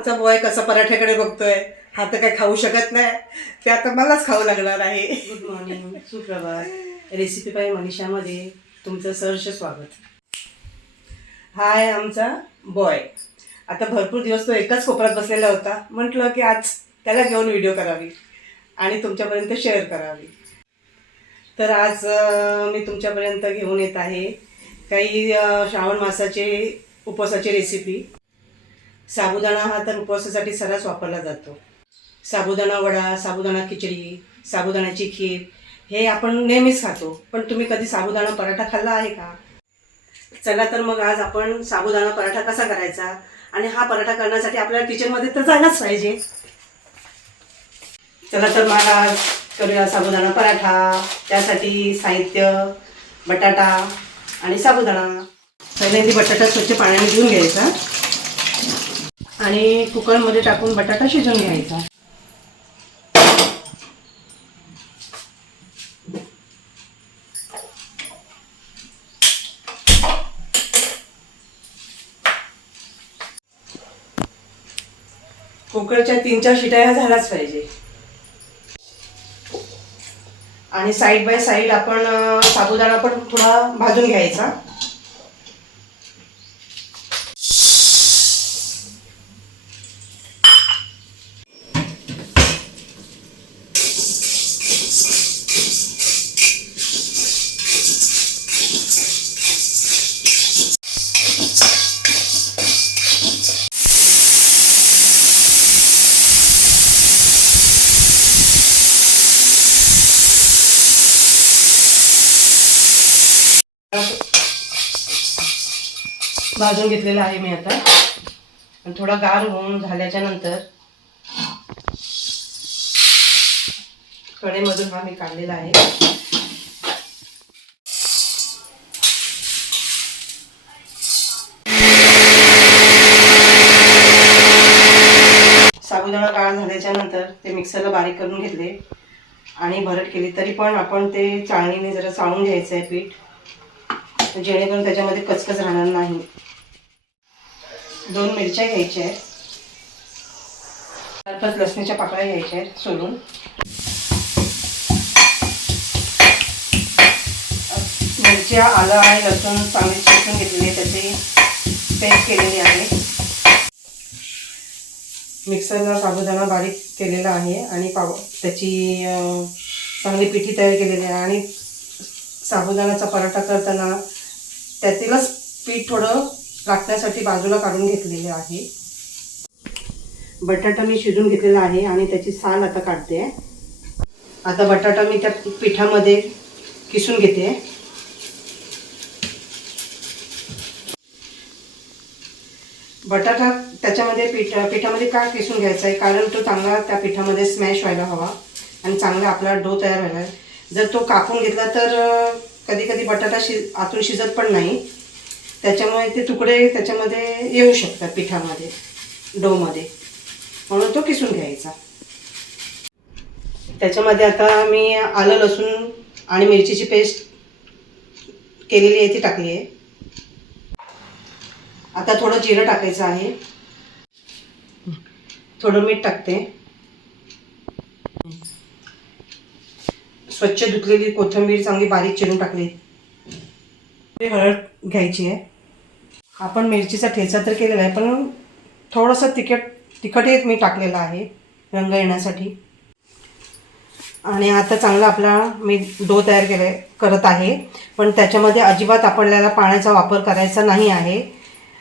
आमचा बॉय कसा पराठ्याकडे बघतोय. हा तर काय खाऊ शकत नाही, ते आता मलाच खाऊ लागणार आहे. गुड मॉर्निंग, सुप्रभात. रेसिपी बाय मनीषामध्ये तुमचं सहर्ष स्वागत. हा आहे आमचा बॉय. आता भरपूर दिवस तो एकाच कोपऱ्यात बसलेला होता. म्हटलं की आज त्याला घेऊन व्हिडिओ करावी आणि तुमच्यापर्यंत शेअर करावी. तर आज मी तुमच्यापर्यंत घेऊन येत आहे काही श्रावण मासाचे उपवासाची रेसिपी. साबुदाणा हा तर उपवासासाठी सर्रास वापरला जातो. साबुदाणा वडा, साबुदाणा खिचडी, साबुदाण्याची खीर हे आपण नेहमीच खातो. पण तुम्ही कधी साबुदाणा पराठा खाल्ला आहे का? चला तर मग आज आपण साबुदाणा पराठा कसा करायचा, आणि हा पराठा करण्यासाठी आपल्याला किचनमध्ये तर जायलाच पाहिजे. चला तर मग आज करूया साबुदाणा पराठा. त्यासाठी साहित्य बटाटा आणि साबुदाणा. पहिल्यांदा बटाटा स्वच्छ पाण्याने धुवून घ्यायचा आणि कुकरमध्ये टाकून बटाटा शिजवून घ्यायचा. कुकरच्या 3-4 शिट्या ह्या झाल्याच पाहिजे. आणि साईड बाय साईड आपण साबुदाणा पण थोडा भाजून घ्यायचा. भाजून घेतलेला आहे मी आता. आणि थोडा गार होऊन झाल्याच्या नंतर कढईमधून हा मी काढलेला आहे. साबुदाणा गाळ झाल्याच्या नंतर ते मिक्सरला बारीक करून घेतले आणि भरड केली. तरी पण आपण ते चाळणीने जरा चाळून घ्यायचं आहे पीठ, जेणेकरून त्याच्यामध्ये कचकच राहणार नाही. 2 मिरच्या घ्यायच्या आहेत, 4-5 लसणीच्या पाकळ्या घ्यायच्या आहेत सोलून. मिरच्या, आलं आणि लसूण चांगली चेचून घेतलेली आहे, त्याची पेस्ट केलेली आहे. मिक्सरला साबुदाणा बारीक केलेला आहे आणि त्याची चांगली पिठी तयार केलेली आहे. आणि साबुदाण्याचा पराठा करताना त्यातीलच पीठ थोडं राखण्यासाठी बाजूला काढून घेतलेले आहे. बटाटा मी शिजून घेतलेला आहे आणि त्याची साल आता काढते. आता बटाटा मी त्या पिठामध्ये किसून घेते. बटाटा त्याच्यामध्ये पिठामध्ये का किसून घ्यायचा आहे, कारण तो चांगला त्या पिठामध्ये स्मॅश व्हायला हवा आणि चांगला आपला डो तयार व्हायला. जर तो कापून घेतला तर कधी कधी बटाटा आतून शिजत पण नाही, त्याच्यामुळे ते तुकडे त्याच्यामध्ये येऊ शकतात पिठामध्ये, डोमध्ये. म्हणून तो किसून घ्यायचा. त्याच्यामध्ये आता मी आलं, लसूण आणि मिरचीची पेस्ट केलेली आहे ती टाकली आहे. आता थोडं जिरं टाकायचं आहे, थोडं मीठ टाकते. स्वच्छ धुतलेली कोथिंबीर चांगली बारीक चिरून टाकली. हळद घ्यायची आहे. आपण मिरचीचा ठेचा तर केलेला आहे, पण थोडंसं तिखटही मी टाकलेलं आहे रंग येण्यासाठी. आणि आता चांगला आपला मी डो तयार करत आहे. पण त्याच्यामध्ये अजिबात आपल्याला पाण्याचा वापर करायचा नाही आहे.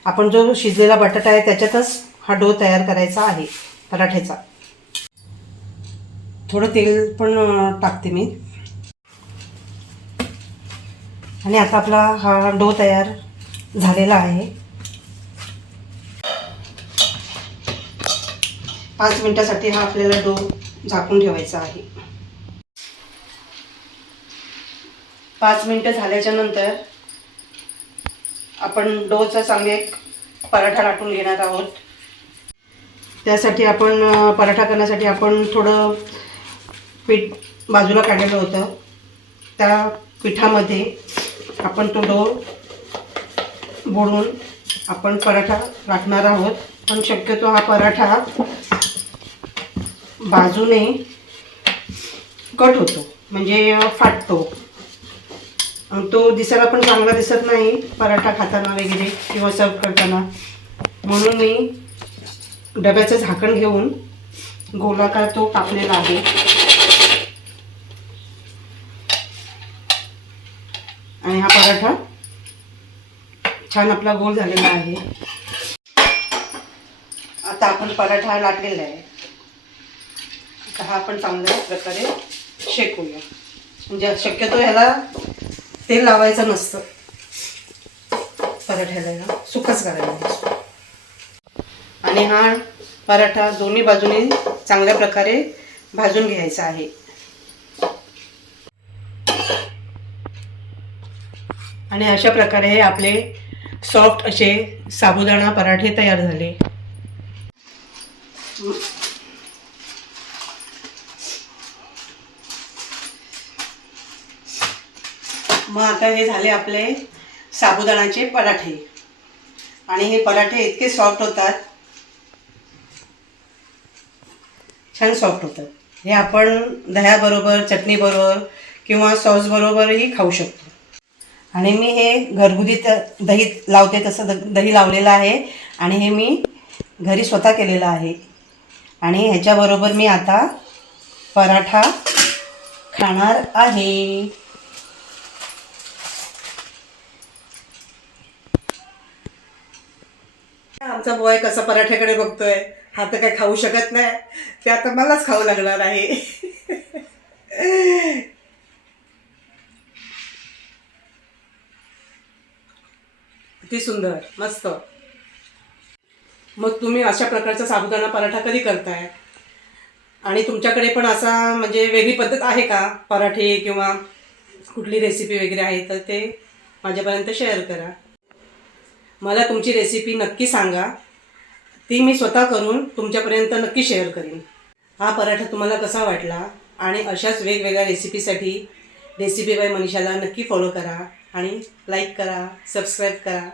आपण जो शिजलेला बटाटा आहे त्याच्यातच हा डो तयार करायचा आहे पराठ्याचा. थोडं तेल पण टाकते मी. आणि आता आपला हा डो तयार झालेला आहे. 5 मिनिटासाठी हा आपल्याला डो झाकून ठेवायचा आहे. 5 मिनिटं झाल्याच्या नंतर आपण डोचा चांगले एक पराठा लाटून घेणार आहोत. त्यासाठी आपण पराठा करण्यासाठी आपण थोडं पीठ बाजूला काढलेलं होतं. त्या पिठामध्ये आपण तो डो बुडवून आपण पराठा लाटणार आहोत. पण शक्यतो हा पराठा बाजूने कट होतो, म्हणजे फाटतो. आणि तो दिसायला पण चांगला दिसत नाही पराठा खाताना वगैरे किंवा सर्व करताना. म्हणून मी डब्याचं झाकण घेऊन गोलाकार तो कापलेला आहे. आणि हा पराठा छान आपला गोल झालेला आहे. आता आपण पराठा लाटलेला आहे. आता हा आपण चांगल्या प्रकारे शेकूया. म्हणजे शक्यतो ह्याला तेल लावायचं नसतं, पराठ्याला सुकंच करायला नसतं. आणि हा पराठा दोन्ही बाजूने चांगल्या प्रकारे भाजून घ्यायचा आहे. आणि अशा प्रकारे हे आपले सॉफ्ट असे साबुदाणा पराठे तयार झाले. मग आता हे झाले आपले साबुदाण्याचे पराठे. आणि हे पराठे इतके सॉफ्ट होतात, छान सॉफ्ट होतात. हे आपण दह्याबरोबर, चटणीबरोबर किंवा सॉसबरोबरही खाऊ शकतो. आणि मी हे घरगुती दही लावते तसं दही लावलेलं आहे. आणि हे मी घरी स्वतः केलेलं आहे. आणि ह्याच्याबरोबर मी आता पराठा खाणार आहे. आमचा बॉय कसा पराठ्याकडे बघतोय. हा तर काही खाऊ शकत नाही, ते आता मलाच खाऊ लागणार आहे. किती सुंदर, मस्त. मग तुम्ही अशा प्रकारचा साबुदाणा पराठा कधी करताय? आणि तुमच्याकडे पण असा म्हणजे वेगळी पद्धत आहे का पराठे किंवा कुठली रेसिपी वगैरे आहे तर ते माझ्यापर्यंत शेअर करा. मला तुमची रेसिपी नक्की सांगा, ती मी स्वतः करून तुमच्यापर्यंत नक्की शेअर करीन. हा पराठा तुम्हाला कसा वाटला? आणि अशाच वेगवेगळ्या रेसिपीसाठी रेसिपी बाय मनीषाला नक्की फॉलो करा आणि लाईक करा, सबस्क्राईब करा.